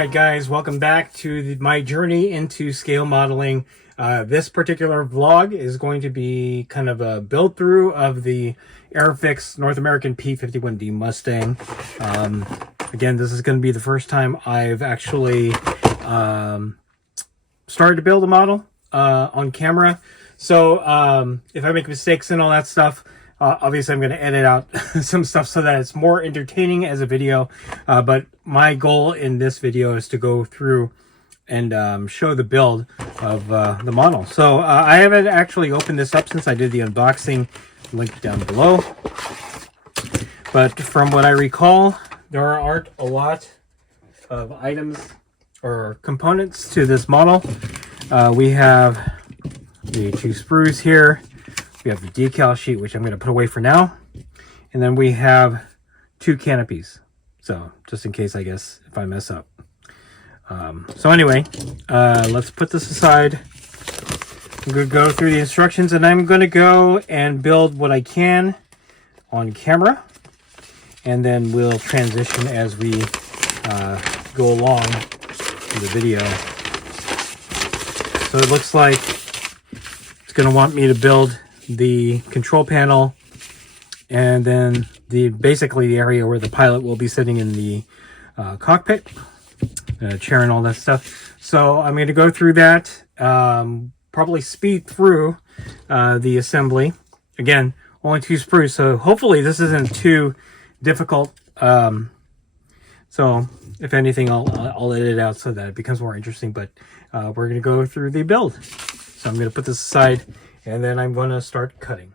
Alright guys, welcome back to my journey into scale modeling. This particular vlog is going to be kind of a build through of the Airfix North American P-51D Mustang. Again, this is going to be the first time I've actually started to build a model on camera. So if I make mistakes and all that stuff, obviously I'm going to edit out some stuff so that it's more entertaining as a video. But my goal in this video is to go through and show the build of the model. So I haven't actually opened this up since I did the unboxing, link down below. But from what I recall, there aren't a lot of items or components to this model. We have the two sprues here. We have the decal sheet, which I'm going to put away for now. And then we have two canopies. So just in case, I guess, if I mess up. So anyway, let's put this aside. I'm going to go through the instructions and I'm going to go and build what I can on camera. And then we'll transition as we go along in the video. So it looks like it's going to want me to build the control panel and then basically the area where the pilot will be sitting in the cockpit, chair and all that stuff. So I'm going to go through that, probably speed through the assembly. Again, only two sprues, so hopefully this isn't too difficult. So if anything, I'll edit it out so that it becomes more interesting, but we're going to go through the build. So I'm going to put this aside and then I'm going to start cutting.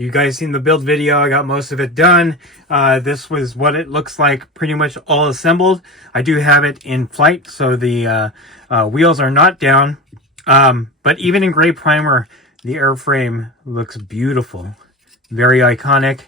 you guys seen the build video. I got most of it done. This was what it looks like, pretty much all assembled. I do have it in flight, so the wheels are not down. But even in gray primer, the airframe looks beautiful. Very iconic.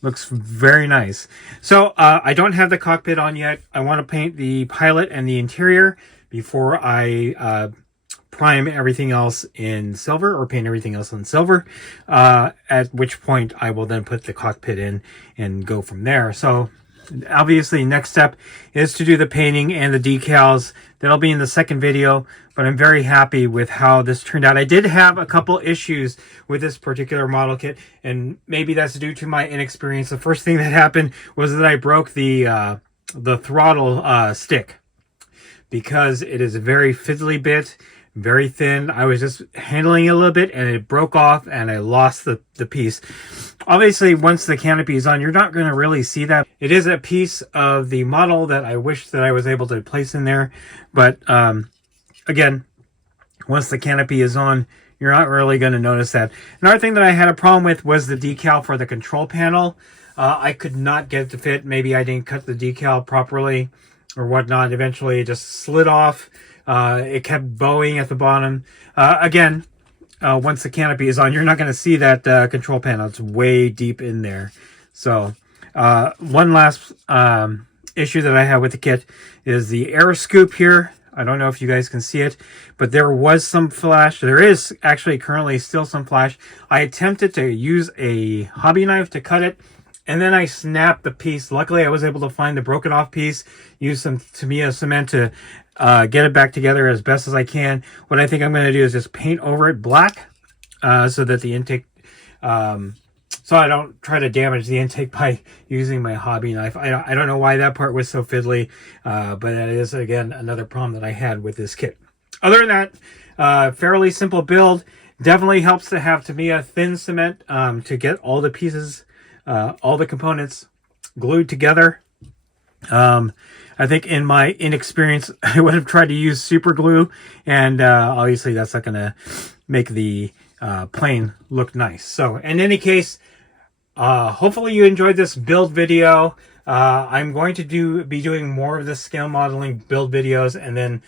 Looks very nice. So I don't have the cockpit on yet. I want to paint the pilot and the interior before I prime everything else in silver, or paint everything else in silver, at which point I will then put the cockpit in and go from there. So obviously next step is to do the painting and the decals. That'll be in the second video, but I'm very happy with how this turned out. I did have a couple issues with this particular model kit, and maybe that's due to my inexperience. The first thing that happened was that I broke the throttle stick, because it is a very fiddly bit, very thin. I was just handling it a little bit and it broke off and I lost the piece. Obviously, once the canopy is on, you're not going to really see that. It is a piece of the model that I wish that I was able to place in there. But again, once the canopy is on, you're not really going to notice that. Another thing that I had a problem with was the decal for the control panel. I could not get it to fit. Maybe I didn't cut the decal properly or whatnot. Eventually it just slid off. It kept bowing at the bottom. Again, once the canopy is on, you're not going to see that control panel. It's way deep in there. So one last issue that I have with the kit is the air scoop here. I don't know if you guys can see it, but there was some flash. There is actually currently still some flash. I attempted to use a hobby knife to cut it, and then I snapped the piece. Luckily, I was able to find the broken off piece, use some Tamiya cement to get it back together as best as I can. What I think I'm going to do is just paint over it black, so that the intake, so I don't try to damage the intake by using my hobby knife. I don't know why that part was so fiddly, but that is, again, another problem that I had with this kit. Other than that, fairly simple build. Definitely helps to have Tamiya thin cement to get all the pieces, all the components glued together. I think in my inexperience, I would have tried to use super glue, and obviously that's not going to make the plane look nice. So in any case, hopefully you enjoyed this build video. I'm going to be doing more of the scale modeling build videos, and then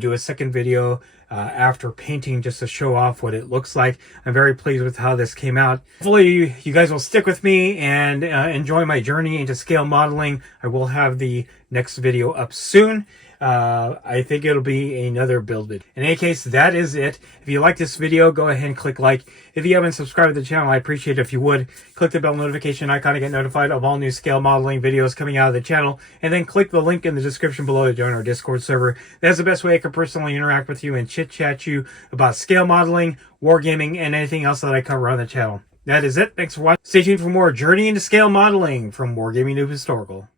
do a second video after painting, just to show off what it looks like. I'm very pleased with how this came out. Hopefully you guys will stick with me and enjoy my journey into scale modeling. I will have the next video up soon. I think it'll be another build video. In any case, that is it. If you like this video, go ahead and click like. If you haven't subscribed to the channel, I appreciate it if you would. Click the bell notification icon to get notified of all new scale modeling videos coming out of the channel. And then click the link in the description below to join our Discord server. That's the best way I can personally interact with you and chit-chat you about scale modeling, wargaming, and anything else that I cover on the channel. That is it. Thanks for watching. Stay tuned for more Journey into Scale Modeling from Wargaming to Historical.